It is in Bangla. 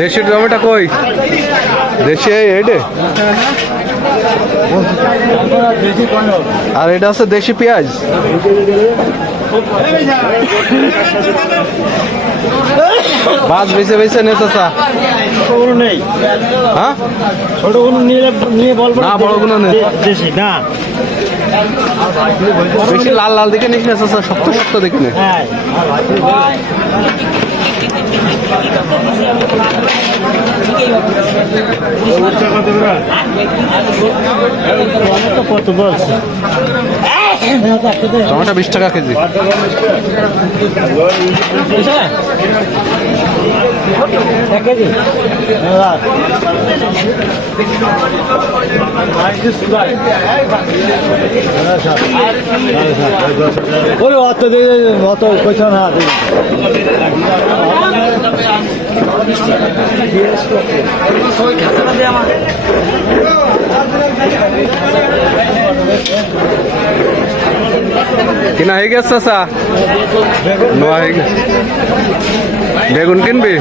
দেশি টমাটো কই? দেশি এইটে আর এটা আছে দেশি পেঁয়াজ। বাস বেছে বেছে নে চাচা ছোটগুলো নেই। হ্যাঁ? ছোটগুলো নিয়ে নিয়ে বলব না, বড়গুলো নেই। দেশি না। বেশি লাল লাল দেখে নিস না চাচা শক্ত শক্ত দেখে নে। হ্যাঁ। কত বলছে টমেটো বিশ টাকা কেজি। ওরে অত অত কইছো না কিনা হয়ে গেছে চাচা? বেগুন কিনবি?